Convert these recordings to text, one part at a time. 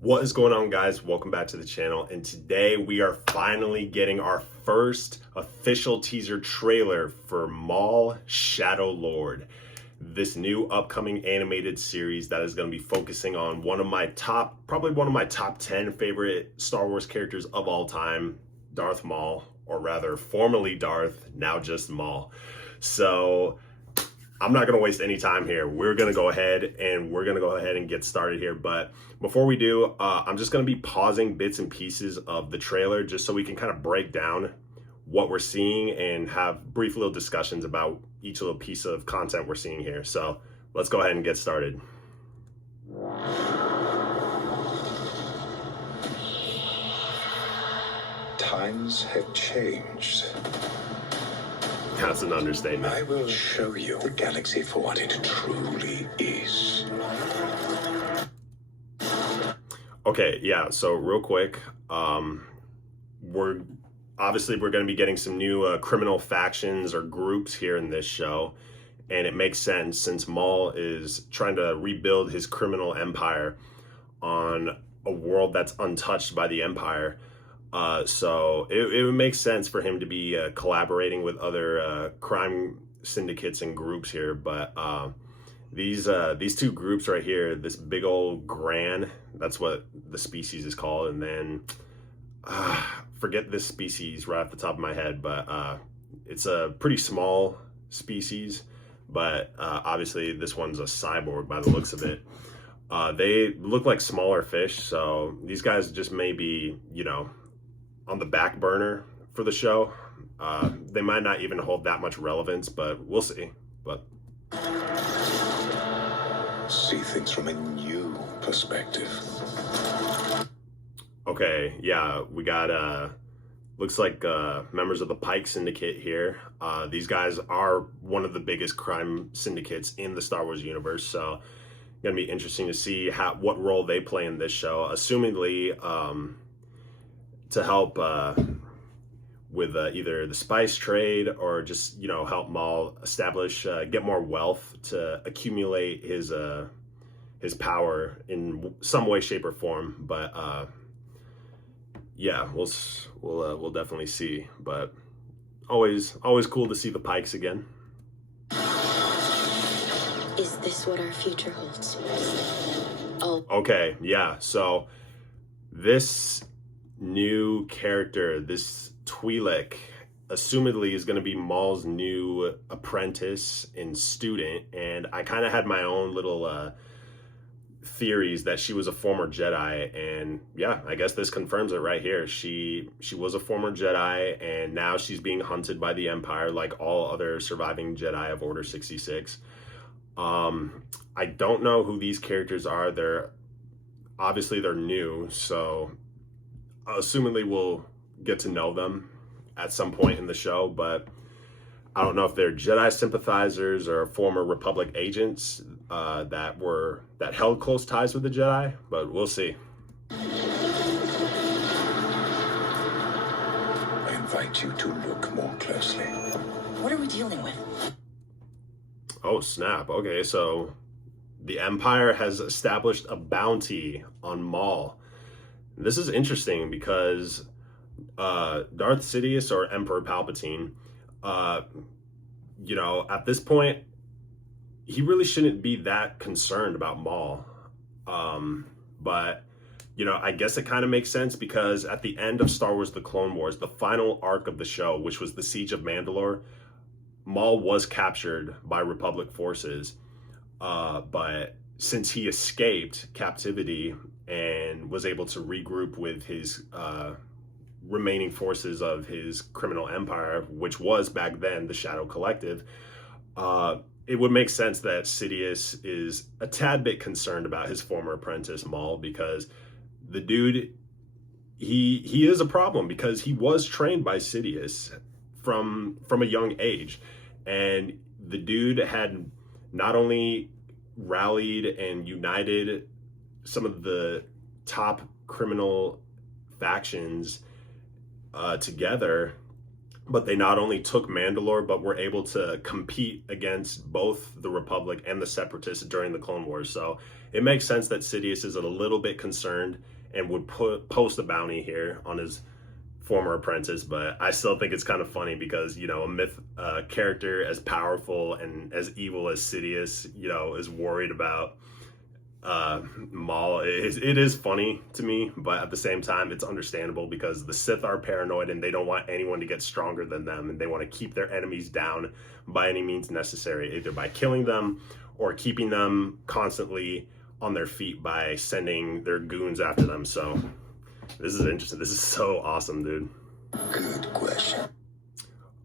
What is going on, guys? Welcome back to the channel, and today we are finally getting our first official teaser trailer for Maul Shadow Lord, this new upcoming animated series that is going to be focusing on probably one of my top 10 favorite Star Wars characters of all time, Darth Maul, or rather formerly Darth, now just Maul. So I'm not going to waste any time here. We're going to go ahead and get started here. But before we do, I'm just going to be pausing bits and pieces of the trailer just so we can kind of break down what we're seeing and have brief little discussions about each little piece of content we're seeing here. So let's go ahead and get started. Times have changed. That's an understatement. I will show you the galaxy for what it truly is. Okay, yeah, so real quick, we're going to be getting some new criminal factions or groups here in this show, and it makes sense since Maul is trying to rebuild his criminal empire on a world that's untouched by the Empire. So it would make sense for him to be collaborating with other crime syndicates and groups here. But these two groups right here, this big old Gran, that's what the species is called, and then forget this species right off the top of my head, but it's a pretty small species, but obviously this one's a cyborg by the looks of it. They look like smaller fish, so these guys just may be, on the back burner for the show. They might not even hold that much relevance, but we'll see. But see things from a new perspective. Okay, yeah, we got looks like members of the Pike Syndicate here. These guys are one of the biggest crime syndicates in the Star Wars universe, so gonna be interesting to see what role they play in this show. Assumingly, to help with either the spice trade or just help Maul establish, get more wealth to accumulate his power in some way, shape, or form. But yeah, we'll definitely see. But always cool to see the Pikes again. Is this what our future holds? Oh. Okay, yeah. So this new character, this Twi'lek, assumedly is going to be Maul's new apprentice and student, and I kind of had my own little theories that she was a former Jedi, and yeah, I guess this confirms it right here. She was a former Jedi, and now she's being hunted by the Empire like all other surviving Jedi of Order 66. I don't know who these characters are. They're new, so assumingly we'll get to know them at some point in the show, but I don't know if they're Jedi sympathizers or former Republic agents that held close ties with the Jedi, but we'll see. I invite you to look more closely. What are we dealing with? Oh, snap. Okay, so the Empire has established a bounty on Maul. This is interesting because Darth Sidious, or Emperor Palpatine, at this point, he really shouldn't be that concerned about Maul. But, I guess it kind of makes sense because at the end of Star Wars The Clone Wars, the final arc of the show, which was the Siege of Mandalore, Maul was captured by Republic forces, but since he escaped captivity and was able to regroup with his remaining forces of his criminal empire, which was back then the Shadow Collective, it would make sense that Sidious is a tad bit concerned about his former apprentice Maul, because the dude, he is a problem because he was trained by Sidious from a young age, and the dude had not only rallied and united some of the top criminal factions together, but they not only took Mandalore, but were able to compete against both the Republic and the Separatists during the Clone Wars. So it makes sense that Sidious is a little bit concerned and would post a bounty here on his former apprentice. But I still think it's kind of funny because, you know, a myth character as powerful and as evil as Sidious, you know, is worried about Maul. It is funny to me, but at the same time it's understandable because the Sith are paranoid and they don't want anyone to get stronger than them, and they want to keep their enemies down by any means necessary, either by killing them or keeping them constantly on their feet by sending their goons after them. So this is interesting. This is so awesome, dude. Good question.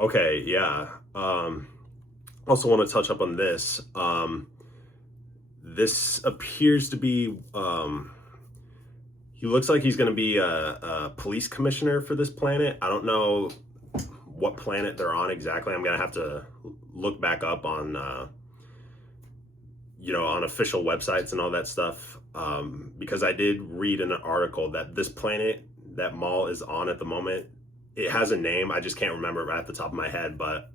Okay, yeah. Also want to touch up on this. This appears to be, he looks like he's going to be a police commissioner for this planet. I don't know what planet they're on exactly. I'm going to have to look back up on, you know, on official websites and all that stuff. Because I did read in an article that this planet that Maul is on at the moment, it has a name. I just can't remember it right at the top of my head. But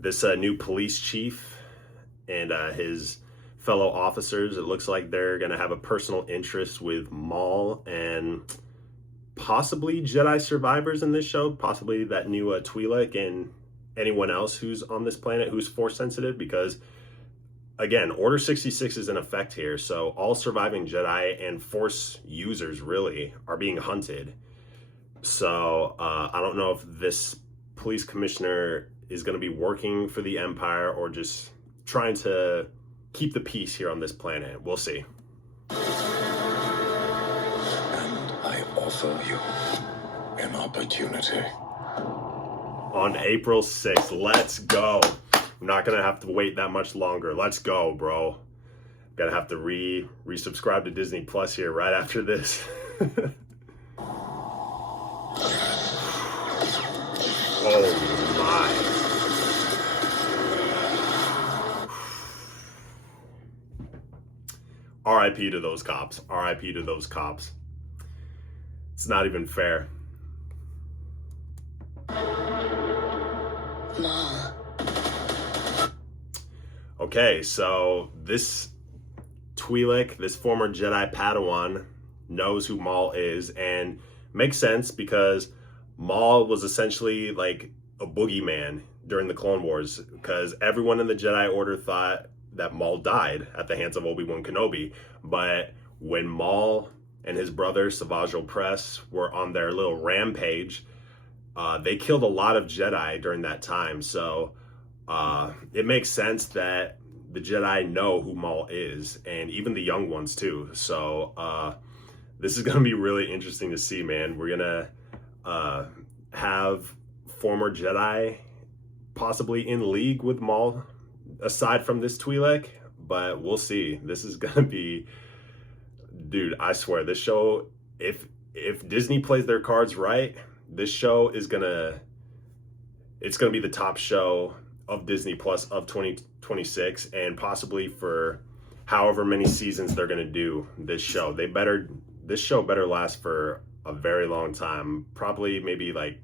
this new police chief and his fellow officers, it looks like they're going to have a personal interest with Maul and possibly Jedi survivors in this show, possibly that new Twi'lek and anyone else who's on this planet who's force sensitive, because again, Order 66 is in effect here, so all surviving Jedi and force users really are being hunted. So I don't know if this police commissioner is going to be working for the Empire or just trying to keep the peace here on this planet. We'll see. And I offer you an opportunity. On April 6th, let's go. I'm not gonna have to wait that much longer. Let's go, bro. Gonna have to resubscribe to Disney Plus here right after this. Oh my. RIP to those cops. RIP to those cops. It's not even fair. Maul. Okay, so this Twi'lek, this former Jedi Padawan, knows who Maul is, and makes sense because Maul was essentially like a boogeyman during the Clone Wars, because everyone in the Jedi Order thought that Maul died at the hands of Obi-Wan Kenobi. But when Maul and his brother Savage Opress were on their little rampage, they killed a lot of Jedi during that time. So it makes sense that the Jedi know who Maul is, and even the young ones too. So this is going to be really interesting to see, man. We're going to have former Jedi possibly in league with Maul, aside from this Twi'lek, but we'll see. This is gonna be, dude, I swear, this show, if Disney plays their cards right, this show is it's gonna be the top show of Disney Plus of 2026, and possibly for however many seasons they're gonna do this show. This show better last for a very long time, probably maybe like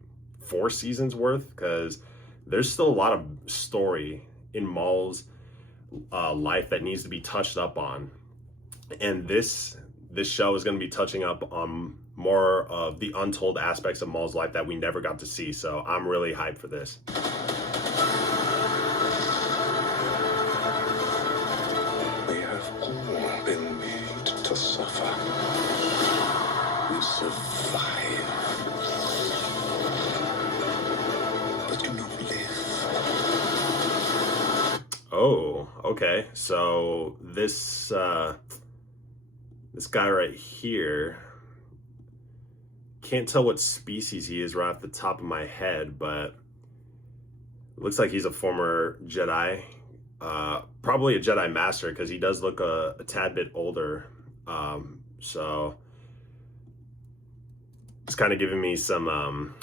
4 seasons worth, because there's still a lot of story in Maul's life that needs to be touched up on, and this show is going to be touching up on more of the untold aspects of Maul's life that we never got to see. So I'm really hyped for this. We have all been made to suffer. We survive, but do not live. Oh, okay. So this guy right here, can't tell what species he is right off the top of my head, but it looks like he's a former Jedi, probably a Jedi Master, because he does look a tad bit older. So it's kind of giving me some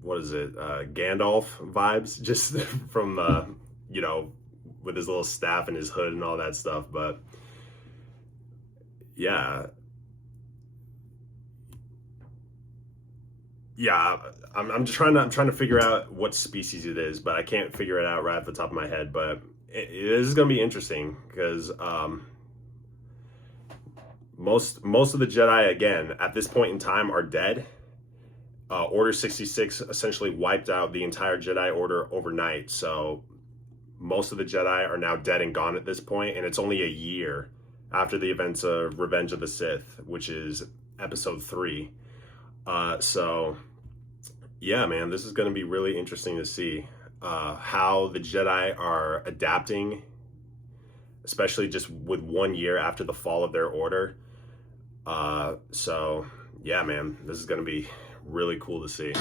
what is it, Gandalf vibes, just from you know, with his little staff and his hood and all that stuff. But yeah, I'm just trying to figure out what species it is, but I can't figure it out right off the top of my head. But this is going to be interesting because most of the Jedi, again, at this point in time, are dead. Order 66 essentially wiped out the entire Jedi Order overnight, so most of the Jedi are now dead and gone at this point, and it's only a year after the events of Revenge of the Sith, which is episode 3. So yeah, man, this is going to be really interesting to see how the Jedi are adapting, especially just with 1 year after the fall of their order. So yeah, man, this is going to be really cool to see.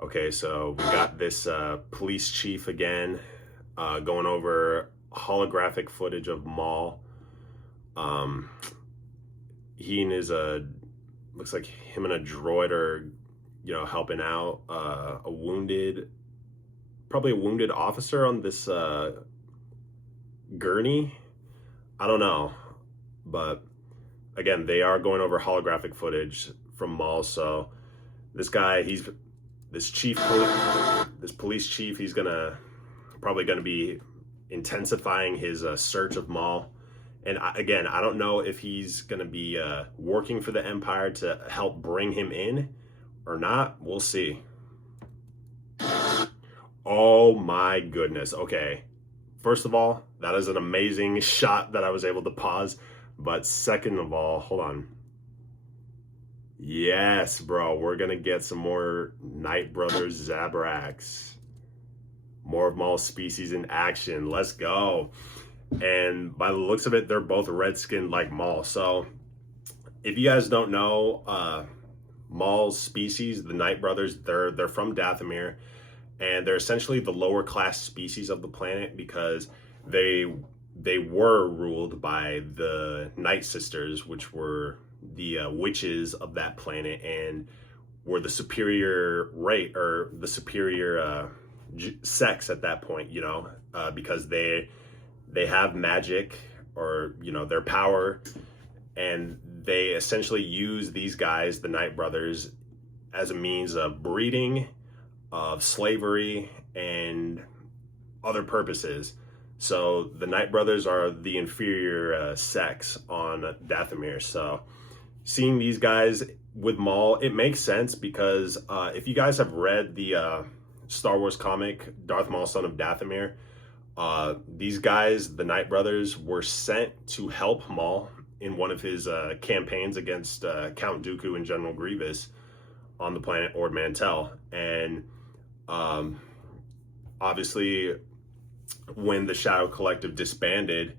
Okay, so we got this police chief again, going over holographic footage of Maul. He and his looks like him and a droid are, helping out probably a wounded officer on this gurney. I don't know, but again, they are going over holographic footage from Maul. So this guy, this police chief, he's probably gonna be intensifying his search of Maul. And again, I don't know if he's gonna be working for the Empire to help bring him in or not. We'll see. Oh my goodness. Okay. First of all, that is an amazing shot that I was able to pause. But second of all, hold on. Yes, bro, we're gonna get some more Night Brothers Zabraks. More of Maul's species in action. Let's go. And by the looks of it, they're both red-skinned like Maul. So if you guys don't know, Maul's species, the Night Brothers, they're from Dathomir, and they're essentially the lower class species of the planet because they were ruled by the Night Sisters, which were the witches of that planet, and were the superior or the superior sex at that point, because they have magic, or their power, and they essentially use these guys, the Night Brothers, as a means of breeding, of slavery, and other purposes. So the Night Brothers are the inferior sex on Dathomir. So seeing these guys with Maul, it makes sense because if you guys have read the Star Wars comic, Darth Maul, Son of Dathomir, these guys, the Night Brothers, were sent to help Maul in one of his campaigns against Count Dooku and General Grievous on the planet Ord Mantell. And obviously, when the Shadow Collective disbanded,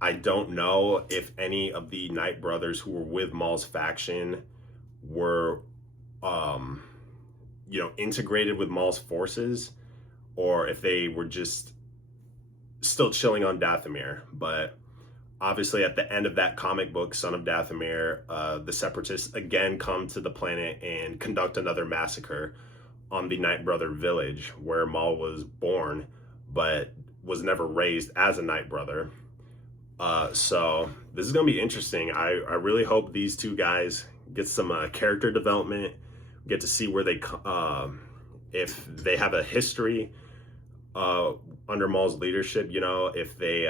I don't know if any of the Night Brothers who were with Maul's faction were, integrated with Maul's forces, or if they were just still chilling on Dathomir. But obviously, at the end of that comic book, Son of Dathomir, the Separatists again come to the planet and conduct another massacre on the Night Brother village where Maul was born, but was never raised as a Night Brother. So this is going to be interesting. I really hope these two guys get some character development, get to see where they, if they have a history under Maul's leadership, if they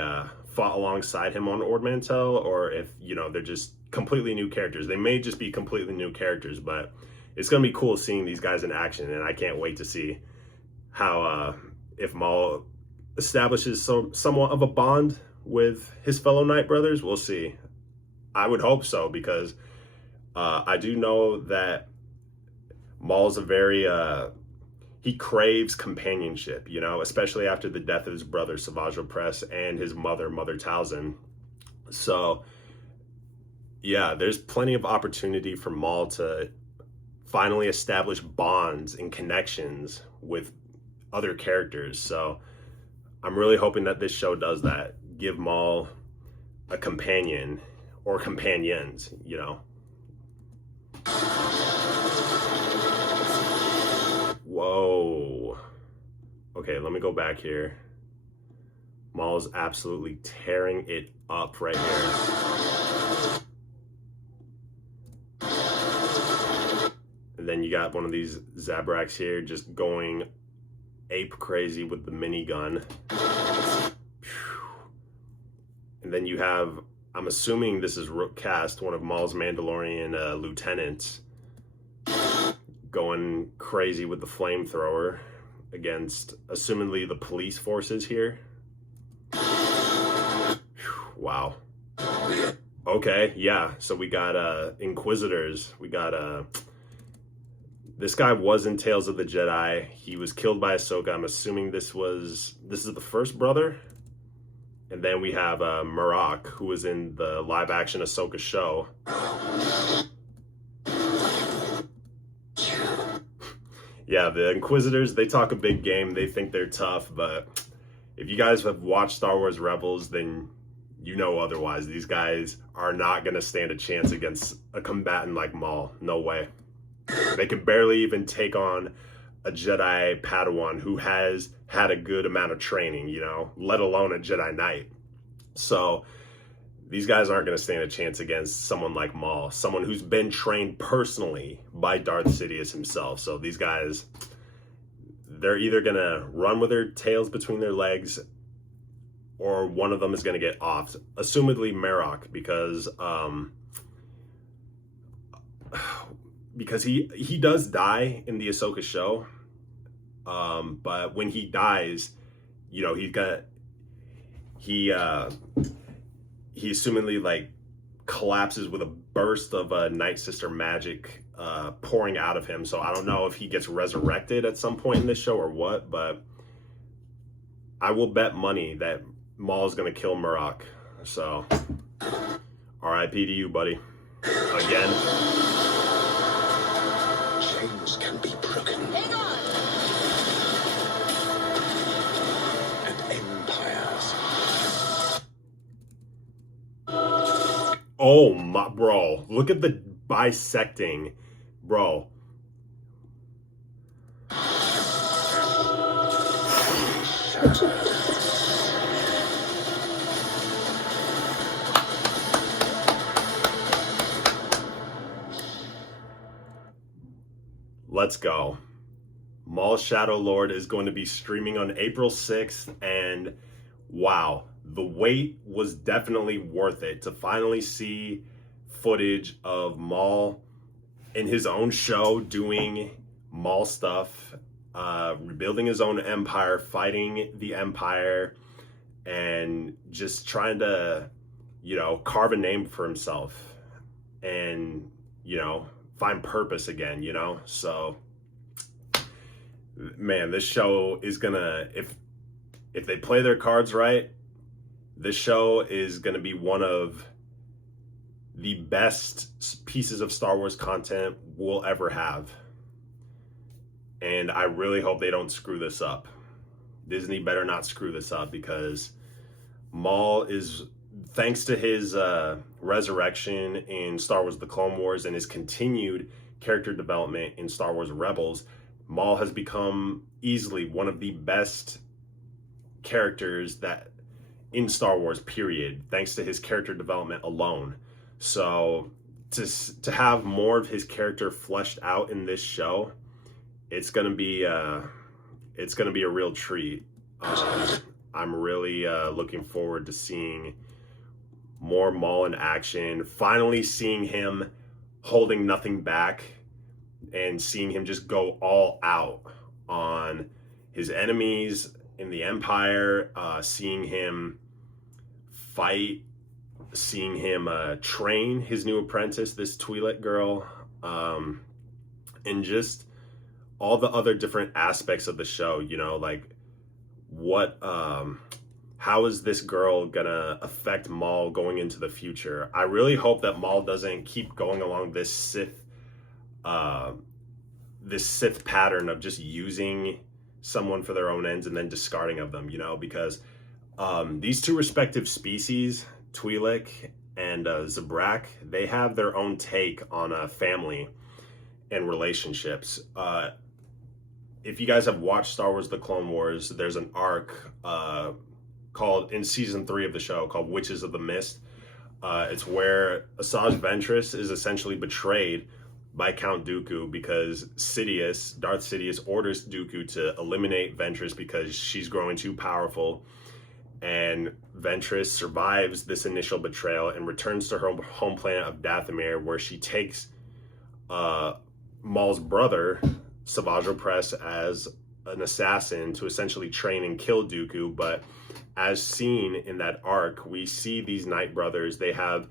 fought alongside him on Ord Mantell, or if, they're just completely new characters. They may just be completely new characters, but it's going to be cool seeing these guys in action, and I can't wait to see how, if Maul establishes somewhat of a bond with his fellow Night Brothers. We'll see. I would hope so, because I do know that Maul's a very, he craves companionship, especially after the death of his brother, Savage Opress, and his mother, Mother Talzin. So, yeah, there's plenty of opportunity for Maul to finally establish bonds and connections with other characters. So I'm really hoping that this show does that. Give Maul a companion or companions, Whoa. Okay, let me go back here. Maul's absolutely tearing it up right here. And then you got one of these Zabraks here just going ape crazy with the minigun. And then you have, I'm assuming this is Rook Cast, one of Maul's Mandalorian lieutenants, going crazy with the flamethrower against, assumingly, the police forces here. Wow. Okay, yeah. So we got Inquisitors. We got this guy was in Tales of the Jedi. He was killed by Ahsoka. I'm assuming this is the first brother. And then we have Marak, who was in the live action Ahsoka show. Yeah, the Inquisitors, they talk a big game. They think they're tough, but if you guys have watched Star Wars Rebels, then you know otherwise. These guys are not going to stand a chance against a combatant like Maul. No way. They can barely even take on a Jedi Padawan who has had a good amount of training, you know, let alone a Jedi Knight. So these guys aren't going to stand a chance against someone like Maul, someone who's been trained personally by Darth Sidious himself. So these guys, they're either going to run with their tails between their legs, or one of them is going to get off, assumedly Marok, because he does die in the Ahsoka show, but when he dies, you know, he assumedly like collapses with a burst of Night Sister magic pouring out of him. So I don't know if he gets resurrected at some point in this show or what, but I will bet money that Maul is going to kill Marok. So R.I.P. to you, buddy. Again. Chains can be broken. Hang on! And empires. Oh my, bro. Look at the bisecting, bro. Let's go. Maul Shadow Lord is going to be streaming on April 6th, and wow, the wait was definitely worth it to finally see footage of Maul in his own show doing Maul stuff, rebuilding his own empire, fighting the Empire, and just trying to, you know, carve a name for himself and, you know, find purpose again, you know? So, man, this show is gonna, if they play their cards right, this show is gonna be one of the best pieces of Star Wars content we'll ever have. And I really hope they don't screw this up. Disney better not screw this up, because Maul is, thanks to his resurrection in Star Wars The Clone Wars and his continued character development in Star Wars Rebels, Maul has become easily one of the best characters that in Star Wars, period, thanks to his character development alone. So to have more of his character fleshed out in this show, it's gonna be a real treat. I'm really looking forward to seeing more Maul in action, finally seeing him holding nothing back and seeing him just go all out on his enemies in the Empire, seeing him fight, seeing him train his new apprentice, this Twi'lek girl, and just all the other different aspects of the show, you know, like what, how is this girl gonna affect Maul going into the future? I really hope that Maul doesn't keep going along this Sith pattern of just using someone for their own ends and then discarding of them, you know, because these two respective species, Twi'lek and Zabrak, they have their own take on family and relationships. If you guys have watched Star Wars The Clone Wars, there's an arc called, in season 3 of the show, called Witches of the Mist. It's where Asajj Ventress is essentially betrayed by Count Dooku because Darth Sidious orders Dooku to eliminate Ventress because she's growing too powerful. And Ventress survives this initial betrayal and returns to her home planet of Dathomir, where she takes Maul's brother, Savage Opress, as an assassin to essentially train and kill Dooku. But as seen in that arc, we see these Night Brothers, they have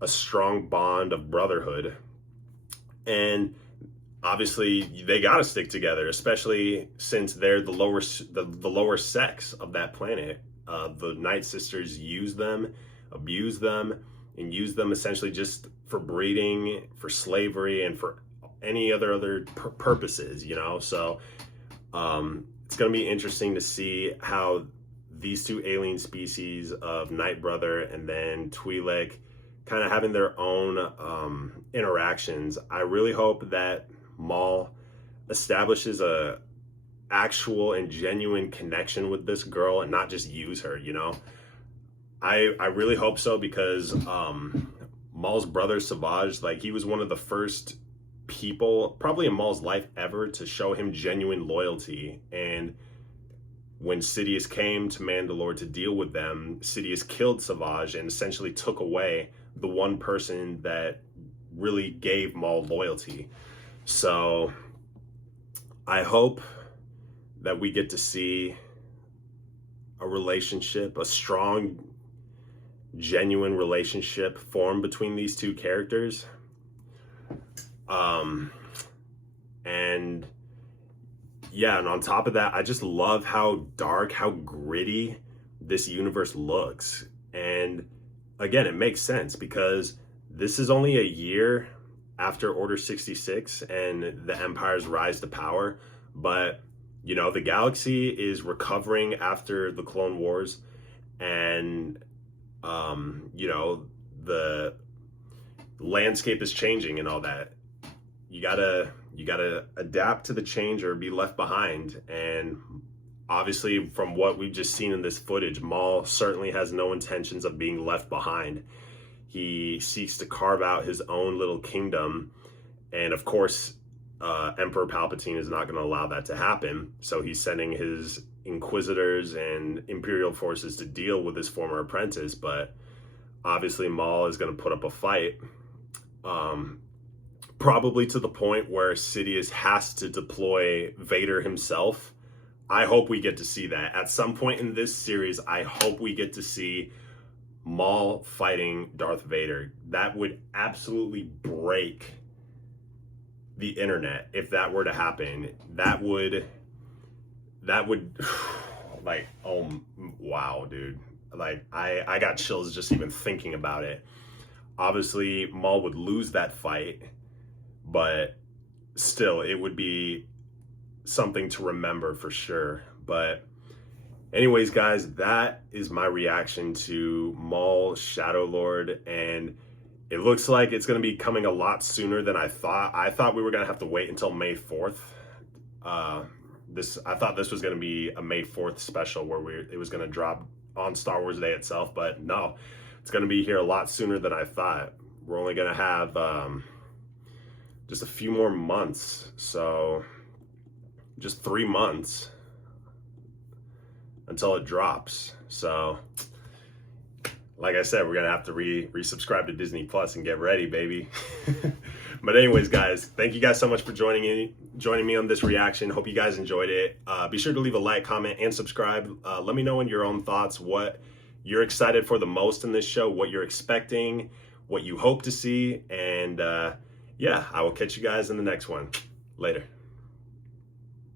a strong bond of brotherhood. And obviously they got to stick together, especially since they're the lower sex of that planet. The Night Sisters use them, abuse them, and use them essentially just for breeding, for slavery, and for any other purposes, you know? So it's going to be interesting to see how these two alien species of Night Brother and then Twi'lek kind of having their own interactions. I really hope that Maul establishes a actual and genuine connection with this girl and not just use her, you know? I really hope so, because Maul's brother Savage, like, he was one of the first people probably in Maul's life ever to show him genuine loyalty. And when Sidious came to Mandalore to deal with them, Sidious killed Savage and essentially took away the one person that really gave Maul loyalty. So I hope that we get to see a relationship, a strong, genuine relationship form between these two characters. And yeah, and on top of that, I just love how dark, how gritty this universe looks. And again, it makes sense because this is only a year after Order 66 and the Empire's rise to power. But, you know, the galaxy is recovering after the Clone Wars. And, you know, the landscape is changing and all that. You gotta adapt to the change or be left behind. And obviously, from what we've just seen in this footage, Maul certainly has no intentions of being left behind. He seeks to carve out his own little kingdom, and of course, Emperor Palpatine is not going to allow that to happen. So he's sending his Inquisitors and Imperial forces to deal with his former apprentice. But obviously, Maul is going to put up a fight. Probably to the point where Sidious has to deploy Vader himself. I hope we get to see that. At some point in this series, I hope we get to see Maul fighting Darth Vader. That would absolutely break the internet if that were to happen. That would like, oh wow, dude. Like, I got chills just even thinking about it. Obviously, Maul would lose that fight, but still, it would be something to remember for sure. But anyways, guys, that is my reaction to Maul Shadow Lord, and it looks like it's going to be coming a lot sooner than I thought. I thought we were going to have to wait until May 4th. I thought this was going to be a May 4th special where it was going to drop on Star Wars Day itself, but no, it's going to be here a lot sooner than I thought. We're only going to have just a few more months, so just 3 months until it drops. So like I said, we're gonna have to resubscribe to Disney Plus and get ready, baby. But anyways, guys, thank you guys so much for joining me on this reaction. Hope you guys enjoyed it. Be sure to leave a like, comment, and subscribe. Let me know in your own thoughts what you're excited for the most in this show, what you're expecting, what you hope to see, and yeah, I will catch you guys in the next one. Later.